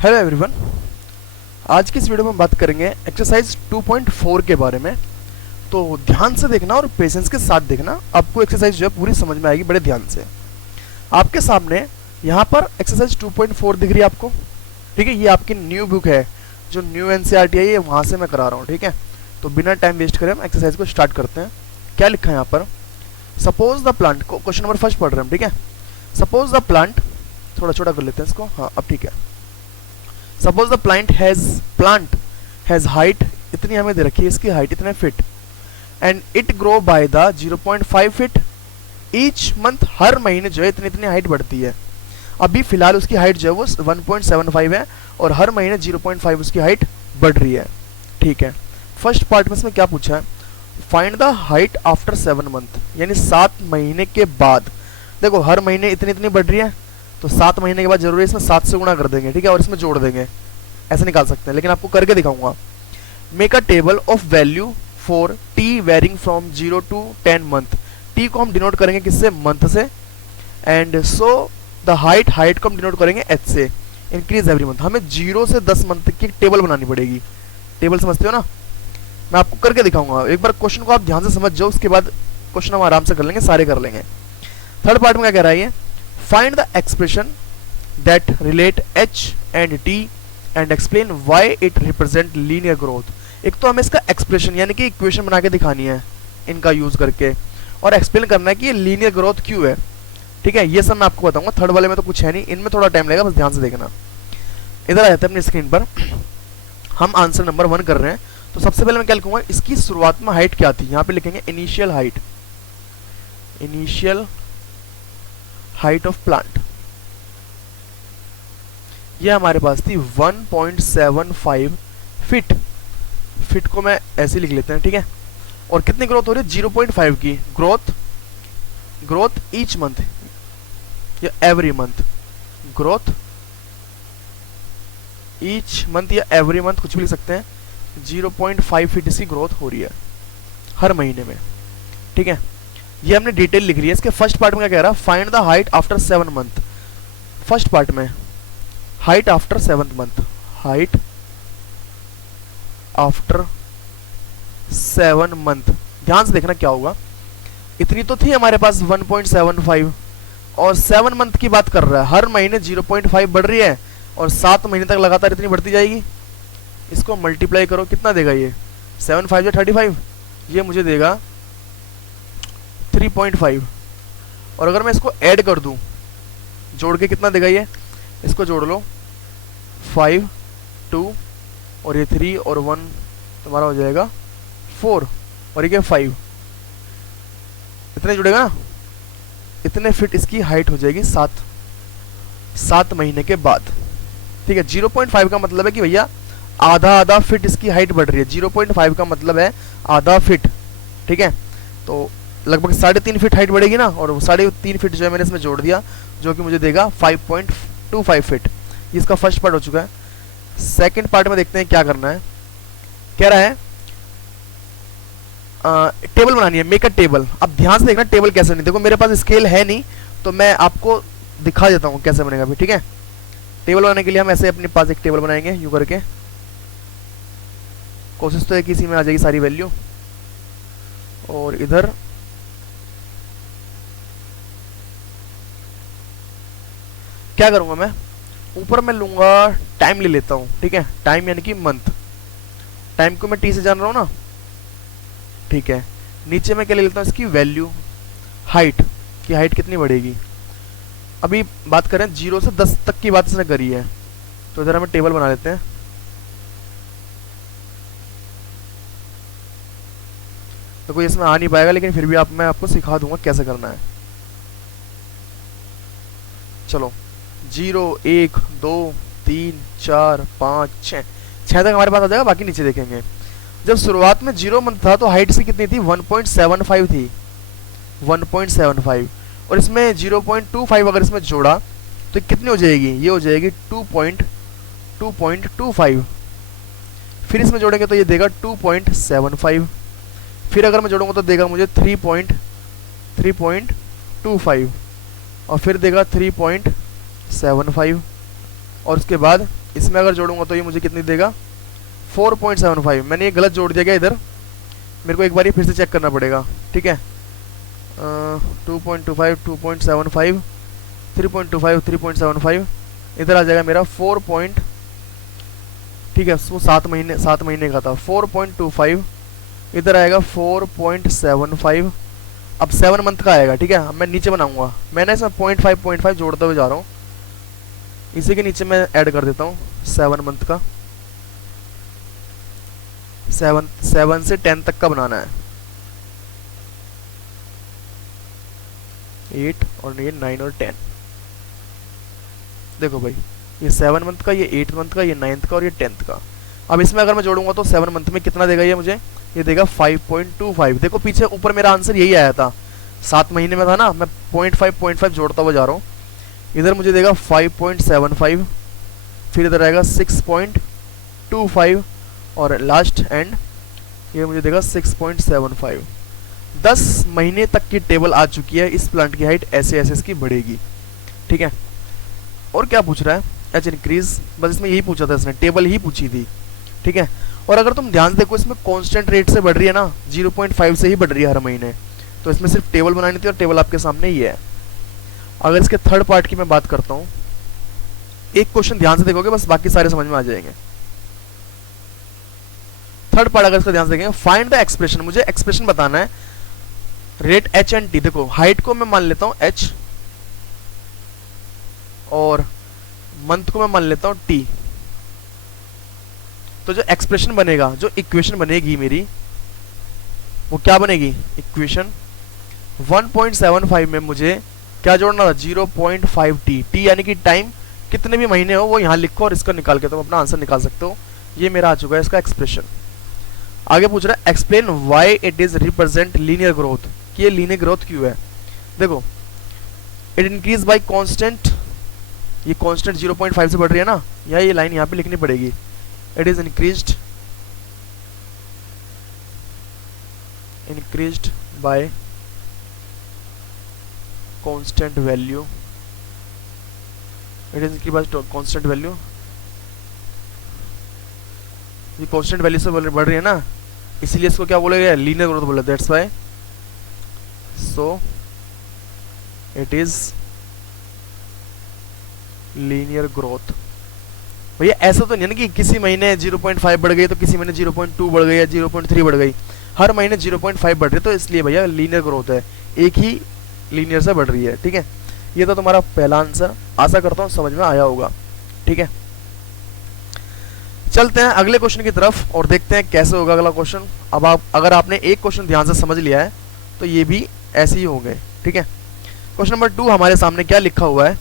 Hello everyone. आज की इस वीडियो में हम बात करेंगे एक्सरसाइज 2.4 के बारे में। तो ध्यान से देखना और पेशेंस के साथ देखना, आपको एक्सरसाइज जो है पूरी समझ में आएगी बड़े ध्यान से। आपके सामने यहाँ पर एक्सरसाइज 2.4 दिख रही है आपको, ठीक है। ये आपकी न्यू बुक है, जो न्यू एनसीईआरटी है, ये वहाँ से मैं करा रहा हूँ, ठीक है। तो बिना टाइम वेस्ट करे हम एक्सरसाइज को स्टार्ट करते हैं। क्या लिखा है यहाँ पर? सपोज द प्लांट को, क्वेश्चन नंबर फर्स्ट पढ़ रहे हैं हम, ठीक है। सपोज द प्लांट, थोड़ा छोटा कर लेते हैं इसको, हाँ अब ठीक है। Suppose the plant has height, इतनी हमें दे रखी है, इसकी हाइट इतने feet, and it grow by the 0.5 feet each month. हर महीने जो है इतनी इतनी हाइट बढ़ती है। अभी फिलहाल उसकी हाइट जो है वो 1.75 है और हर महीने 0.5 उसकी हाइट बढ़ रही है, ठीक है। फर्स्ट पार्ट में इसमें क्या पूछा है? Find the height after 7 month, यानी 7 महीने के बाद। देखो हर महीने इतनी इतनी बढ़ रही है, तो 7 महीने के बाद जरूरी है इसमें 7 से गुणा कर देंगे, ठीक है, और इसमें जोड़ देंगे, ऐसे निकाल सकते हैं, लेकिन आपको करके दिखाऊंगा। Make a table of value for T varying from 0 to 10 month. T को हम डिनोट करेंगे किससे? मंथ से। एंड सो द हाइट को हम डिनोट करेंगे एच से। Increase every month. हमें 0 से 10 मंथ की टेबल बनानी पड़ेगी। टेबल समझते हो ना? मैं आपको करके दिखाऊंगा। एक बार क्वेश्चन को आप ध्यान से समझ जाओ, उसके बाद क्वेश्चन हम आराम से कर लेंगे, सारे कर लेंगे। थर्ड पार्ट में क्या कह रहा है ये? Find the expression that relate h and t and explain why it represent linear growth। एक तो हमें इसका एक्सप्रेशन यानी कि इक्वेशन बना के दिखानी है इनका यूज करके, और एक्सप्लेन करना है कि ये लीनियर ग्रोथ क्यों है, ठीक है। ये सब मैं आपको बताऊंगा। थर्ड वाले में तो कुछ है नहीं, इनमें थोड़ा टाइम लगेगा, बस ध्यान से देखना। इधर आ जाते हैं अपनी स्क्रीन पर, हम आंसर नंबर 1 कर रहे हैं। तो सबसे पहले मैं क्या लिखूंगा? इसकी शुरुआत में हाइट क्या थी? यहाँ पे लिखेंगे initial height, initial height of plant. ये हमारे पास थी 1.75 फीट। फीट को मैं ऐसे लिख लेते हैं, ठीक है। और कितनी ग्रोथ हो रही है? 0.5 की ग्रोथ ईच मंथ या every month. Growth each month या एवरी मंथ, कुछ भी लिख सकते हैं। 0.5 फीट इसकी ग्रोथ हो रही है हर महीने में, ठीक है। ये हमने डिटेल लिख रही है। इसके फर्स्ट पार्ट में क्या कह रहा है? Find the height after 7 month. First part में height after 7th month, height after 7 month. ध्यान से देखना क्या होगा। इतनी तो थी हमारे पास 1.75, और 7 मंथ की बात कर रहा है। हर महीने 0.5 बढ़ रही है और 7 महीने तक लगातार इतनी बढ़ती जाएगी। इसको मल्टीप्लाई करो, कितना देगा ये? 7 5 35, ये मुझे देगा 3.5। और अगर मैं इसको ऐड कर दूं, जोड़ के कितना देगा ये? इसको जोड़ लो, 5 2 और ये 3 और 1 तुम्हारा हो जाएगा 4 और ये 5। इतने जुड़ेगा ना, इतने फिट इसकी हाइट हो जाएगी 7 महीने के बाद, ठीक है। 0.5 का मतलब है कि भैया आधा फिट इसकी हाइट बढ़ रही है। 0.5 का मतलब है आधा फिट, ठीक है। तो लगभग 3.5 फीट हाइट बढ़ेगी ना, और 3.5 फीट जो है मैंने इसमें जोड़ दिया, जो कि मुझे देगा 5.25 फीट। ये इसका फर्स्ट पार्ट हो चुका है। सेकंड पार्ट में देखते हैं क्या करना है। कह रहा है टेबल बनानी है, मेक अ टेबल। अब ध्यान से देखना टेबल कैसे बनी। देखो मेरे पास स्केल है नहीं, तो मैं आपको दिखा देता हूँ कैसे बनेगा भी, ठीक है। टेबल बनाने के लिए हम ऐसे अपने पास एक टेबल बनाएंगे, यूं करके। कोशिश तो है कि इसी में आ जाएगी सारी वैल्यू। और इधर क्या करूंगा मैं? ऊपर मैं लूंगा टाइम, ले लेता हूं, ठीक है। टाइम यानी कि मंथ। टाइम को मैं टी से जान रहा हूं ना, ठीक है। नीचे मैं क्या ले लेता हूं? इसकी वैल्यू, हाइट की, हाइट कितनी बढ़ेगी। अभी बात करें 0 से 10 तक की बात इसने करी है, तो इधर हम टेबल बना लेते हैं। तो कोई इसमें आ नहीं पाएगा, लेकिन फिर भी मैं आपको सिखा दूंगा कैसे करना है। चलो 0 1 2 3 4 5 6 तक हमारे पास आ जाएगा, बाकी नीचे देखेंगे। जब शुरुआत में 0 मंथ था तो हाइट से कितनी थी? 1.75 थी, 1.75। और इसमें 0.25 अगर इसमें जोड़ा तो कितनी हो जाएगी? ये हो जाएगी 2.25। फिर इसमें जोड़ेंगे तो ये देगा 2.75। फिर अगर मैं जोड़ूंगा तो देगा मुझे 3.25, और फिर देगा 3.75, और उसके बाद इसमें अगर जोड़ूंगा तो ये मुझे कितनी देगा 4.75। मैंने ये गलत जोड़ दिया गया इधर, मेरे को एक बार फिर से चेक करना पड़ेगा, ठीक है। 2.25 2.75 3.25 3.75 इधर आ जाएगा मेरा 4 पॉइंट, ठीक है, वो 7 महीने का था 4.25, इधर आएगा 4.75, अब 7 मंथ का आएगा, ठीक है। अब मैं नीचे बनाऊंगा, मैंने इसमें 0.5 जोड़ते हुए जा रहा हूँ, इसी के नीचे मैं ऐड कर देता हूँ 7 मंथ का। 7 से 10 तक का बनाना है, 8 और ये 9 और 10। देखो भाई, ये 7 मंथ का, ये 8 मंथ का, ये 9th का और ये 10th का। अब इसमें अगर मैं जोड़ूंगा तो 7 मंथ में कितना देगा ये मुझे, ये देगा 5.25। देखो पीछे ऊपर मेरा आंसर यही आया था, 7 महीने में था ना, मैं 0.5 जोड़ता हुआ जा रहा हूँ, इधर मुझे देगा 5.75, फिर इधर आएगा 6.25 और लास्ट एंड ये मुझे देगा 6.75। 10 महीने तक की टेबल आ चुकी है, इस प्लांट की हाइट ऐसे ऐसे इसकी बढ़ेगी, ठीक है। और क्या पूछ रहा है, एच इंक्रीज, बस इसमें यही पूछा था इसने, टेबल ही पूछी थी, ठीक है। और अगर तुम ध्यान से देखो इसमें कांस्टेंट रेट से बढ़ रही है ना, 0.5 से ही बढ़ रही है हर महीने, तो इसमें सिर्फ टेबल बनानी थी और टेबल आपके सामने ही है। अगर इसके थर्ड पार्ट की मैं बात करता हूँ, एक क्वेश्चन ध्यान से देखोगे बस बाकी सारे समझ में आ जाएंगे। थर्ड पार्ट अगर इसका ध्यान से देखेंगे, फाइंड द एक्सप्रेशन, मुझे एक्सप्रेशन बताना है रेट एच एंड टी। देखो हाइट को मैं मान लेता हूं एच और मंथ को मैं मान लेता हूं टी, तो जो एक्सप्रेशन बनेगा, जो इक्वेशन बनेगी मेरी, वो क्या बनेगी, इक्वेशन 1.75 में मुझे क्या जोड़ना था, 0.5 टी, टी यानी कि टाइम, कितने भी महीने हो वो यहां लिखो और इसका निकाल के तुम अपना आंसर निकाल सकते हो। ये मेरा आ चुका है इसका एक्सप्रेशन। आगे पूछ रहा है explain why it is represent linear growth, कि ये लीनियर ग्रोथ क्यों है। देखो इट इंक्रीज बाय कांस्टेंट, ये कांस्टेंट 0.5 से बढ़ रही है ना, या ये लाइन यहाँ पे लिखनी पड़ेगी, it is increased by constant value, it is increase by constant value, ये कांस्टेंट वैल्यू से बढ़ रही है ना, इसीलिए इसको क्या बोलेगा, लीनियर ग्रोथ बोले, that's why so it is linear growth. भैया ऐसा तो नहीं ना कि किसी महीने 0.5 बढ़ गई तो किसी महीने 0.2 बढ़ गई या 0.3 बढ़ गई, हर महीने 0.5 बढ़ रही है, तो इसलिए भैया लीनियर ग्रोथ है, एक ही लीनियर से बढ़ रही है, ठीक है। ये तो तुम्हारा पहला आंसर, आशा करता हूँ समझ में आया होगा, ठीक है। चलते हैं अगले क्वेश्चन की तरफ और देखते हैं कैसे होगा अगला क्वेश्चन। अब आप अगर आपने एक क्वेश्चन ध्यान से समझ लिया है तो ये भी ऐसे ही होंगे, ठीक है। क्वेश्चन नंबर 2 हमारे सामने क्या लिखा हुआ है,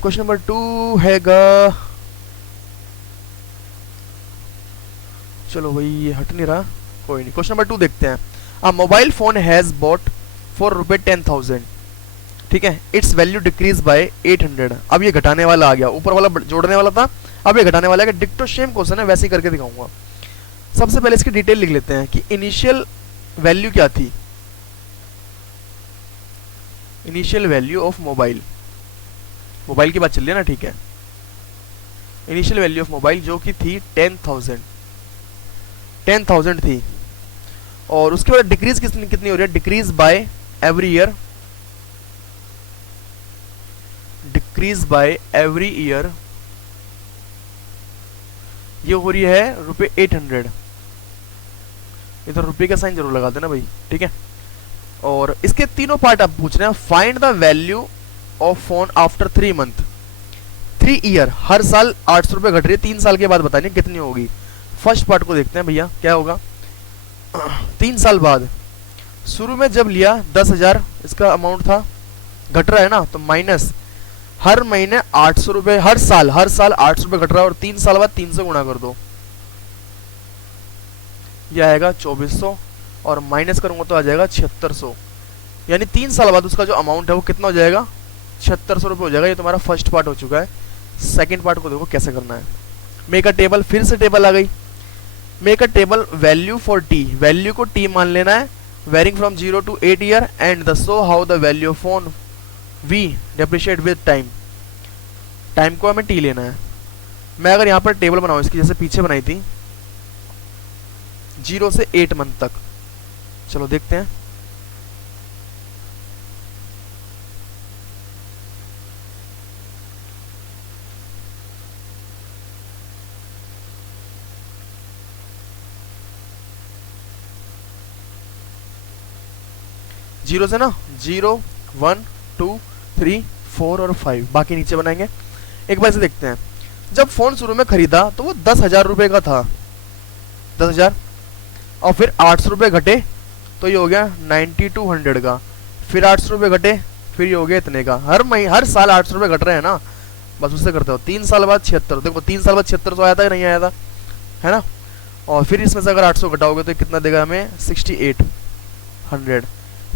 क्वेश्चन नंबर 2 हैगा, चलो भाई ये हट नहीं रहा, कोई नहीं, क्वेश्चन नंबर 2 देखते हैं। अ mobile phone has bot for ₹10,000, ठीक है, इट्स वैल्यू डिक्रीज बाय 800। अब ये घटाने वाला आ गया, ऊपर वाला जोड़ने वाला था, अब ये घटाने वाला है। डिक्टो सेम क्वेश्चन है, वैसे ही करके दिखाऊंगा। सबसे पहले इसकी डिटेल लिख लेते हैं कि इनिशियल वैल्यू क्या थी, initial value of mobile, mobile की बात चल रही है ना, ठीक है। इनिशियल वैल्यू ऑफ मोबाइल जो कि थी 10,000 थी, और उसके बाद डिक्रीज कितनी हो रही है, decrease by every year, decrease by every year, ये हो रही है ₹800। इधर रुपये का साइन जरूर लगा देना भाई, ठीक है। और इसके तीनों पार्ट आप पूछ रहे हैं, find the value of phone after 3 month, 3 year, हर साल 800 रुपये घट रही है, 3 साल के बाद बताइए कितनी होगी। फर्स्ट पार्ट को देखते हैं भैया क्या होगा। 3 साल बाद, शुरू में जब लिया 10,000 इसका अमाउंट था, घट रहा है ना, तो माइनस हर महीने 800 रुपये, हर साल 800 रुपये घट रहा है, और 3 साल बाद 3 से गुणा कर दो, यह आएगा 2400, और माइनस करूंगा तो आ जाएगा 7600, यानी 3 साल बाद उसका जो अमाउंट है वो कितना हो जाएगा, 7600 रुपये हो जाएगा। ये तुम्हारा फर्स्ट पार्ट हो चुका है। सेकंड पार्ट को देखो कैसे करना है। मेक अ टेबल, फिर से टेबल आ गई, make a table value for T, value को टी मान लेना है, varying from 0 to 8 year, and the show how the value of phone V depreciate with time, time को हमें टी लेना है। मैं अगर यहाँ पर टेबल बनाऊँ इसकी, जैसे पीछे बनाई थी 0 से 8 मंथ तक, चलो देखते हैं। जीरो से ना 0 1 2 3 4 और 5, बाकी नीचे बनाएंगे। एक बार से देखते हैं, जब फोन शुरू में खरीदा तो वो 10,000 रुपए का था, 10,000, और फिर 800 रुपये घटे तो ये हो गया 9200 का, फिर 800 रुपये घटे, फिर ये हो गया इतने का। हर साल 800 रुपये घट रहे हैं ना, बस उससे करते हो। 3 साल बाद 76, देखो 3 साल बाद 7600 आया था या नहीं आया था, है ना। और फिर इसमें से अगर 800 घटाओगे तो कितना देगा हमें, 6800,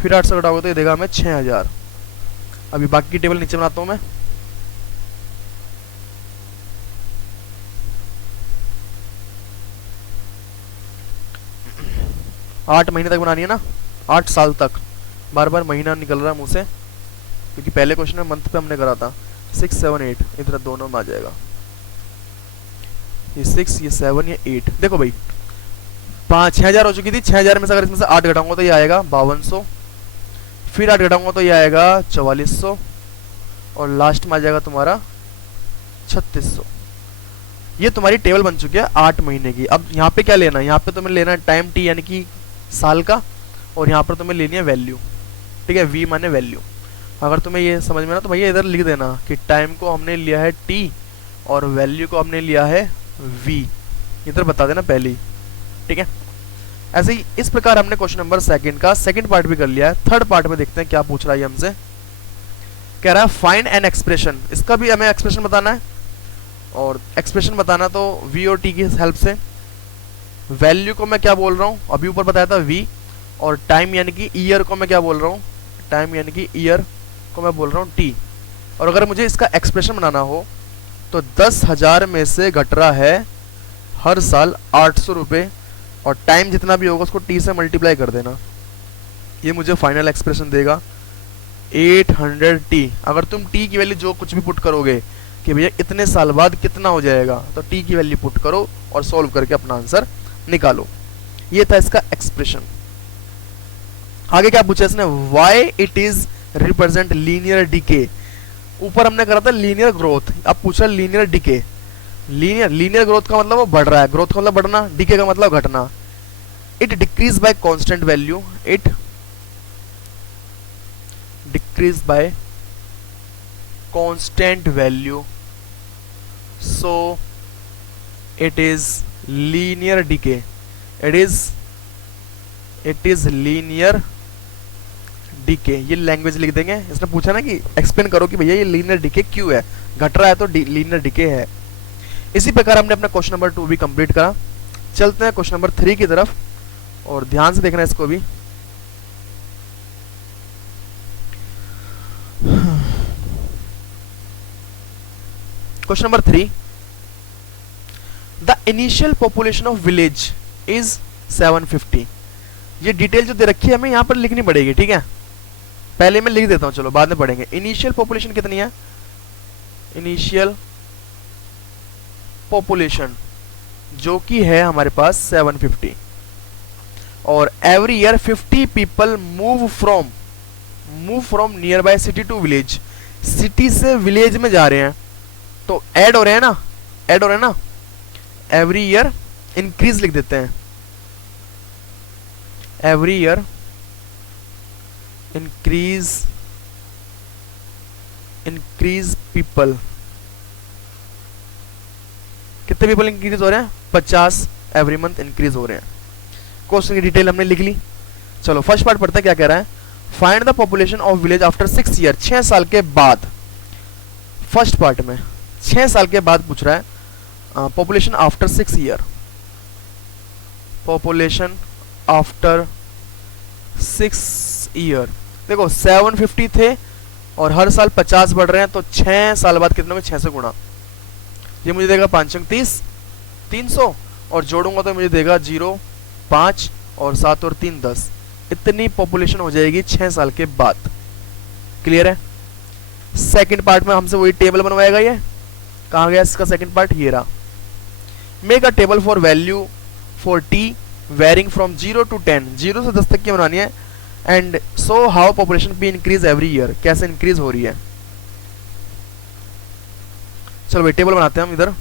फिर 800 घटाओगे तो ये देगा हमें 6000। अभी बाकी की टेबल नीचे बनाता हूँ मैं। आठ महीने तक बनानी है ना, 8 साल तक। बार बार महीना निकल रहा है मुंह से, क्योंकि पहले क्वेश्चन में मंथ पे हमने करा था। 6 7 8 इधर दोनों में आ जाएगा, ये 6 ये 7 ये 8। देखो भाई 6000 हो चुकी थी, 6000 में से अगर इसमें से 8 घटाऊंगा तो ये आएगा 5200, फिर 8 घटाऊंगा तो ये आएगा 4400, और लास्ट में आ जाएगा तुम्हारा 3600। ये तुम्हारी टेबल बन चुकी है 8 महीने की। अब यहाँ पे क्या लेना है, यहाँ पे तुम्हें लेना है टाइम टी यानी कि साल का, और यहाँ पर तुम्हें लेनी है वैल्यू, ठीक है, वी माने वैल्यू। अगर तुम्हें ये समझ में ना तो भैया इधर लिख देना कि टाइम को हमने लिया है टी और वैल्यू को हमने लिया है वी, इधर बता देना पहले ही, ठीक है। ऐसे ही इस प्रकार हमने क्वेश्चन नंबर सेकंड का सेकंड पार्ट भी कर लिया है। थर्ड पार्ट में देखते हैं क्या पूछ रहा है हमसे। कह रहा है फाइंड एन एक्सप्रेशन, इसका भी हमें एक्सप्रेशन बताना है, और एक्सप्रेशन बताना तो वी और टी की हेल्प से। वैल्यू को मैं क्या बोल रहा हूँ, अभी ऊपर बताया था वी, और टाइम यानी कि ईयर को मैं क्या बोल रहा हूँ, टाइम यानी कि ईयर को मैं बोल रहा हूँ टी। और अगर मुझे इसका एक्सप्रेशन बनाना हो तो 10,000 में से घट रहा है हर साल 800 रुपये, और टाइम जितना भी होगा उसको टी से मल्टीप्लाई कर देना, ये मुझे फाइनल एक्सप्रेशन देगा 800t। अगर तुम t की वैल्यू जो कुछ भी पुट करोगे कि भैया इतने साल बाद कितना हो जाएगा, तो t की वैल्यू पुट करो और सॉल्व करके अपना आंसर निकालो। ये था इसका एक्सप्रेशन। आगे क्या पूछा इसने, why it is represent linear decay. ऊपर हमने करा था लीनियर ग्रोथ, अब पूछा लीनियर डीके। लीनियर ग्रोथ का मतलब वो बढ़ रहा है, ग्रोथ का मतलब बढ़ना, डीके का मतलब घटना। It decreases by constant value, it decreases by constant value, so it is linear decay. It is linear decay. ये लैंग्वेज लिख देंगे। इसने पूछा ना कि एक्सप्लेन करो कि भैया ये लीनियर डीके क्यों है, घट रहा है तो लीनियर डीके है। इसी प्रकार हमने अपना क्वेश्चन नंबर 2 भी कंप्लीट करा। चलते हैं क्वेश्चन नंबर 3 की तरफ, और ध्यान से देखना इसको भी। Question number 3, the initial population of village is 750। ये डिटेल जो दे रखी है हमें यहाँ पर लिखनी पड़ेगी, ठीक है। पहले मैं लिख देता हूँ, चलो बाद में पढ़ेंगे। इनिशियल पॉपुलेशन कितनी है, इनिशियल पॉपुलेशन जो कि है हमारे पास 750, और every year 50 people move from nearby city to village. City से विलेज में जा रहे हैं तो ऐड हो रहे हैं ना, ऐड हो रहे हैं ना। एवरी ईयर इंक्रीज लिख देते हैं, एवरी ईयर इंक्रीज पीपल। कितने पीपल इंक्रीज हो रहे हैं, 50 एवरी मंथ इंक्रीज हो रहे हैं। क्वेश्चन की डिटेल हमने लिख ली। चलो फर्स्ट पार्ट पढ़ते हैं क्या कह रहा है। Find the population of village after 6 year, 6 साल के बाद। फर्स्ट पार्ट में 6 साल के बाद पूछ रहा है population after 6 year, population after 6 year. देखो 750 थे और हर साल 50 बढ़ रहे हैं, तो 6 साल बाद कितने में 6 से गुणा, ये मुझे देगा 5 30 300, और जोड़ूंगा तो मुझे देगा 0 5 और 7 और 3 10। इतनी पॉपुलेशन हो जाएगी 6 साल के बाद। क्लियर है। सेकंड पार्ट में हमसे वही टेबल बनवाएगा ये, कहाँ गया इसका सेकंड पार्ट, ये रहा। Make a table for value for T varying from 0 to 10, 0 से 10 तक की बनानी है। And so how population P increase every year, कैसे इंक्रीज हो रही है। चलो भाई टेबल बनाते हैं हम इधर।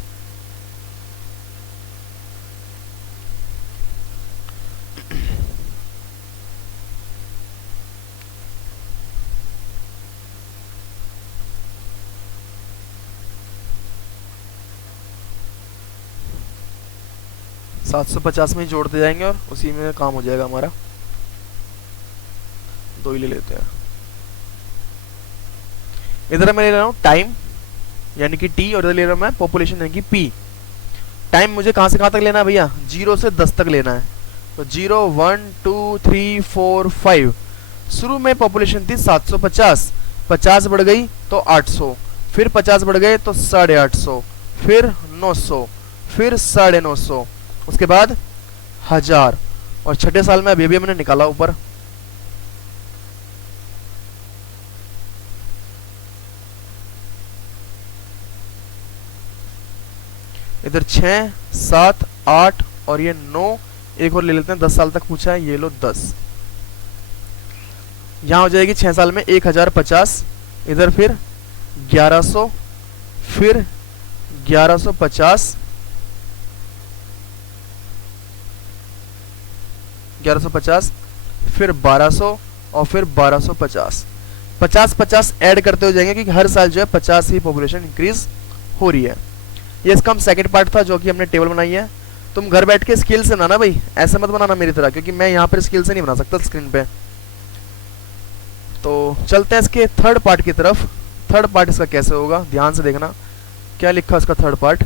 सात सौ 50 में ही जोड़ते जाएंगे और उसी में काम हो जाएगा हमारा। दो ही ले लेते हैं। इधर मैं ले रहा हूँ टाइम यानी कि टी, और इधर ले रहा हूँ मैं पॉपुलेशन यानी कि पी। टाइम मुझे कहाँ से कहाँ तक लेना है भैया, 0 से 10 तक लेना है। तो 0 1 2 3 4 5। शुरू में पॉपुलेशन थी 750, 50 बढ़ गई तो 800, फिर 50 बढ़ गए तो 850, फिर 900, फिर 950, उसके बाद 1000, और छठे साल में अभी हमने निकाला ऊपर। इधर 6 7 8 और ये 9, एक और ले लेते हैं, 10 साल तक पूछा है, ये लो 10। यहां हो जाएगी 6 साल में 1050, इधर फिर 1100, फिर 1150, 1150, फिर 1200 और फिर 1250। 50-50 ऐड करते हो जाएंगे क्योंकि हर साल जो है 50 ही पॉपुलेशन इंक्रीज हो रही है। ये इसका हम सेकंड पार्ट था जो कि हमने टेबल बनाई है। तुम घर बैठ के स्केल से बनाना भाई, ऐसे मत बनाना मेरी तरह, क्योंकि मैं यहाँ पर स्केल से नहीं बना सकता स्क्रीन पे। तो चलते हैं इसके थर्ड पार्ट की तरफ। थर्ड पार्ट इसका कैसे होगा ध्यान से देखना, क्या लिखा इसका थर्ड पार्ट,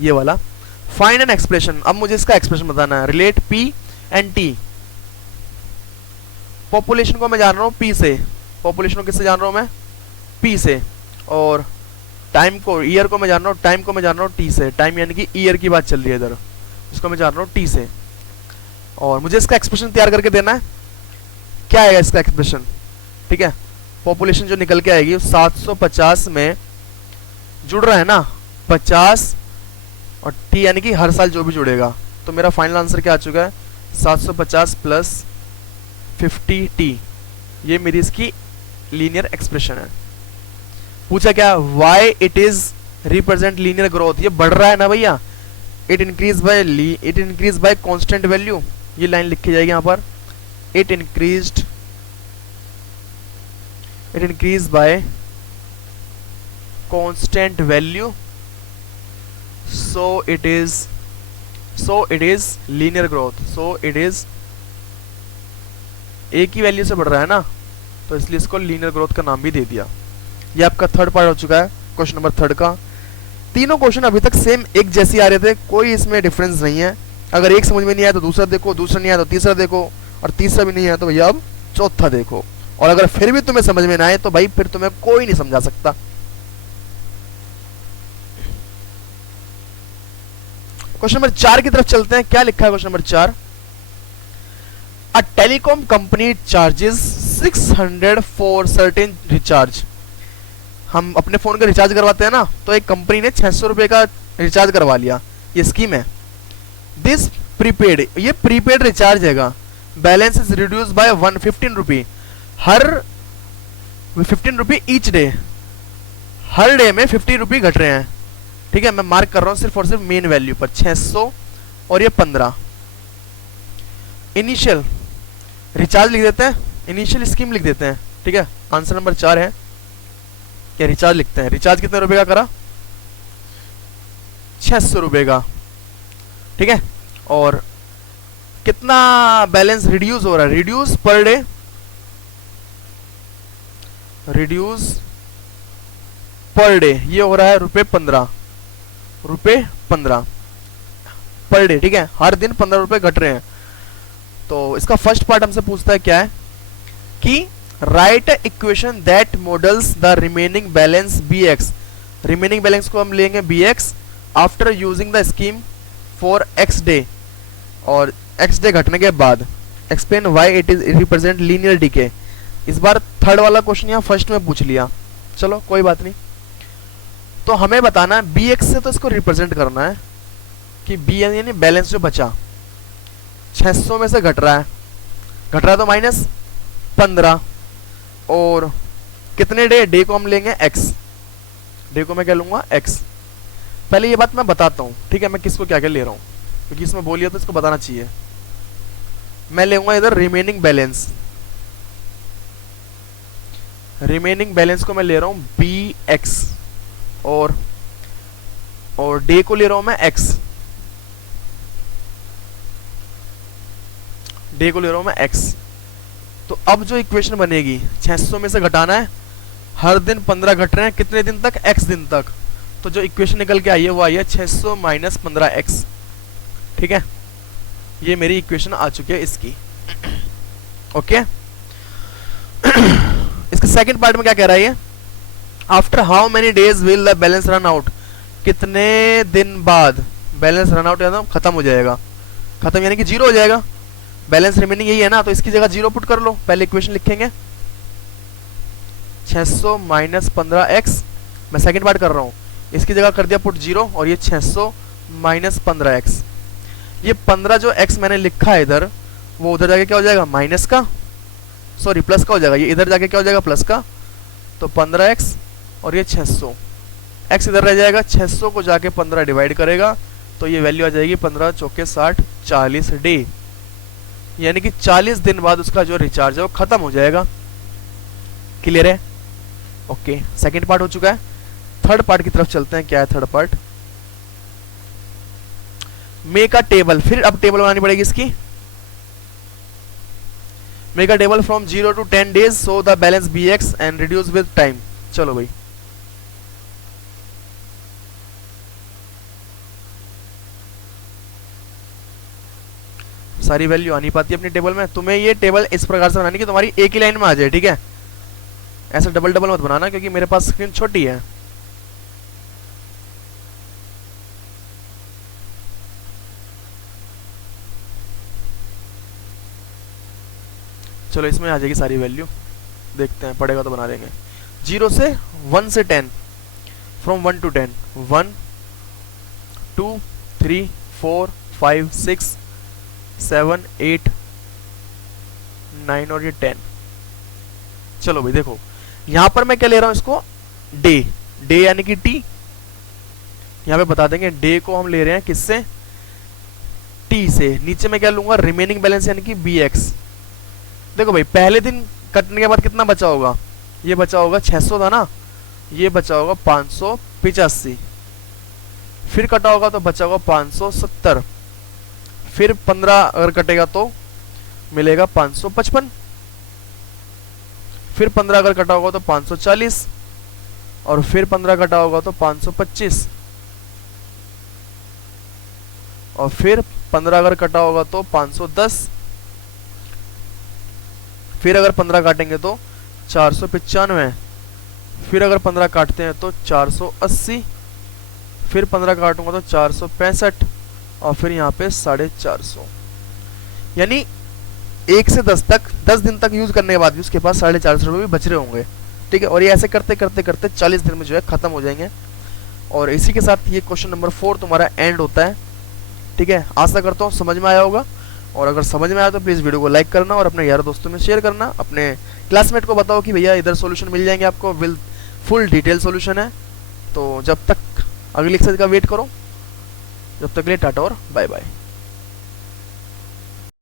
ये वाला। फाइंड एन एक्सप्रेशन, अब मुझे इसका एक्सप्रेशन बताना है। Relate P and T. Population को मैं जान रहा हूँ पी से, पॉपुलेशन को किससे जान रहा हूँ मैं, पी से, और टाइम को, ईयर को मैं जान रहा हूँ, टाइम को मैं जान रहा हूँ टी से। टाइम यानी कि ईयर की बात चल रही है इधर, इसको मैं जान रहा हूँ टी से। और मुझे इसका एक्सप्रेशन तैयार करके देना है। क्या आएगा इसका एक्सप्रेशन, ठीक है। पॉपुलेशन जो निकल के आएगी 750 में जुड़ रहा है ना 50, और टी यानी कि हर साल जो भी जुड़ेगा। तो मेरा फाइनल आंसर क्या आ चुका है, 750 प्लस 50 टी। ये मेरी इसकी लीनियर एक्सप्रेशन है। पूछा क्या, why it is represent linear growth, ये बढ़ रहा है ना भैया। It increase by constant value, ये लाइन लिखी जाएगी यहाँ पर। It increase by constant value, so it is linear growth, so it is एक ही वैल्यू से बढ़ रहा है ना, तो इसलिए इसको लीनियर ग्रोथ का नाम भी दे दिया। ये आपका थर्ड पार्ट हो चुका है क्वेश्चन नंबर थर्ड का। तीनों क्वेश्चन अभी तक सेम एक जैसे आ रहे थे, कोई इसमें डिफरेंस नहीं है। अगर एक समझ में नहीं आया तो दूसरा देखो, दूसरा नहीं आया तो तीसरा देखो, और तीसरा भी नहीं आया तो भैया अब चौथा देखो। और अगर फिर भी तुम्हें समझ में ना आए तो भाई फिर तुम्हें कोई नहीं समझा सकता। क्वेश्चन नंबर 4 की तरफ चलते हैं। क्या लिखा है question number 4, a telecom company charges 600 for certain recharge. हम अपने फोन का रिचार्ज करवाते हैं ना, तो एक कंपनी ने 600 रुपए का रिचार्ज करवा लिया, ये स्कीम है। दिस प्रीपेड, ये प्रीपेड रिचार्ज हैगा। Balance is reduce by 115 rupee, her 15 rupee each day, her day में 50 रुपी घट रहे हैं, ठीक है। मैं मार्क कर रहा हूं सिर्फ और सिर्फ मेन वैल्यू पर, 600 और ये 15। इनिशियल रिचार्ज लिख देते हैं, इनिशियल स्कीम लिख देते हैं, ठीक है। आंसर नंबर 4 है, क्या रिचार्ज लिखते हैं। रिचार्ज कितने रुपए का करा, 600 रुपए का, ठीक है। और कितना बैलेंस रिड्यूस हो रहा है, reduce per day, reduce per day ये हो रहा है ₹15 पर डे, ठीक है। हर दिन 15 रुपए घट रहे हैं। तो इसका फर्स्ट पार्ट हमसे पूछता है क्या है कि write equation that models the remaining balance bx। Remaining balance को हम लेंगे bx after using the scheme for x day, और x डे घटने के बाद। Explain why it is represent linear decay. इस बार थर्ड वाला क्वेश्चन यहाँ फर्स्ट में पूछ लिया, चलो कोई बात नहीं। तो हमें बताना है बी एक्स से, तो इसको रिप्रेजेंट करना है कि बी यानी बैलेंस जो बचा 600 में से घट रहा है तो -15, और कितने डे को हम लेंगे x, डे को मैं क्या लूंगा x। पहले ये बात मैं बताता हूँ, ठीक है, मैं किसको क्या क्या ले रहा हूँ, क्योंकि इसमें बोलिए तो इसको बताना चाहिए। मैं लेऊंगा इधर रिमेनिंग बैलेंस को मैं ले रहा हूँ बी एक्स, और डे को ले रहा हूं मैं x, डे को ले रहा हूं मैं x। तो अब जो इक्वेशन बनेगी 600 में से घटाना है, हर दिन 15 घट रहे हैं, कितने दिन तक, x दिन तक। तो जो इक्वेशन निकल के आई है वो आई है 600 माइनस 15x, ठीक है, ये मेरी इक्वेशन आ चुकी है इसकी। ओके, इसके सेकंड पार्ट में क्या कह रहा है ये, after how many days will the balance run out, कितने दिन बाद बैलेंस रन आउट यानी खत्म हो जाएगा, खत्म यानी कि जीरो हो जाएगा, बैलेंस रिमेनिंग यही है ना, तो इसकी जगह जीरो पुट कर लो। पहले इक्वेशन लिखेंगे 600 माइनस 15x, मैं सेकंड पार्ट कर रहा हूँ, इसकी जगह कर दिया पुट जीरो, और ये 600 माइनस 15x, ये 15 जो x मैंने लिखा है इधर, वो उधर जाके क्या हो जाएगा, माइनस का, सॉरी प्लस का हो जाएगा, ये इधर जाके क्या हो जाएगा, प्लस का, तो 15x, और ये 600 x इधर रह जाएगा, 600 को जाके 15 डिवाइड करेगा, तो ये वैल्यू आ जाएगी 15 चौके 60, 40 डे, यानी कि 40 दिन बाद उसका जो रिचार्ज है वो खत्म हो जाएगा। क्लियर है? ओके, सेकंड पार्ट हो चुका है। थर्ड पार्ट की तरफ चलते हैं। क्या है third part, make a table, फिर अब टेबल बनानी पड़ेगी इसकी, make a table from 0 to 10 days so the balance b x and reduce with time. चलो भाई, सारी वैल्यू आनी पाती है अपनी टेबल में। तुम्हें ये टेबल इस प्रकार से बनानी कि तुम्हारी एक ही लाइन में आ जाए, ठीक है, ऐसा डबल डबल मत बनाना क्योंकि मेरे पास स्क्रीन छोटी है। चलो इसमें आ जाएगी सारी वैल्यू, देखते हैं, पड़ेगा तो बना लेंगे। 0 से 1 से 10, फ्रॉम 1 to 10, 1 2 3 4 5 6 7 8 9 और ये 10। चलो भाई देखो, यहां पर मैं क्या ले रहा हूं इसको, डे यानी कि टी, यहां पे बता देंगे डे को हम ले रहे हैं किससे, टी से। नीचे मैं क्या लूंगा, रिमेनिंग बैलेंस यानी कि बी एक्स। देखो भाई, पहले दिन कटने के बाद कितना बचा होगा, ये बचा होगा 600 था ना, ये बचा होगा 585, फिर कटा होगा तो बचा होगा 570, फिर 15 अगर कटेगा तो मिलेगा 555, फिर 15 अगर कटा होगा तो 540, और फिर 15 कटा होगा तो 525, और फिर 15 अगर कटा होगा तो 510, फिर अगर 15 काटेंगे तो 495, फिर अगर 15 काटते हैं तो 480, फिर 15 काटूंगा तो 465, और फिर यहाँ पे 450। यानी 1 से 10 तक, 10 दिन तक यूज करने के बाद भी उसके पास 450 रुपये भी बच रहे होंगे, ठीक है। और ये ऐसे करते करते करते 40 दिन में जो है खत्म हो जाएंगे। और इसी के साथ ये क्वेश्चन नंबर 4 तुम्हारा एंड होता है, ठीक है। आशा करता हूँ समझ में आया होगा, और अगर समझ में आया तो प्लीज़ वीडियो को लाइक करना और अपने यार दोस्तों में शेयर करना। अपने क्लासमेट को बताओ कि भैया इधर सॉल्यूशन मिल जाएंगे आपको, विल फुल डिटेल सॉल्यूशन है। तो जब तक अगली एक्सरसाइज का वेट करो, जब तक के लिए टाटा और बाय बाय।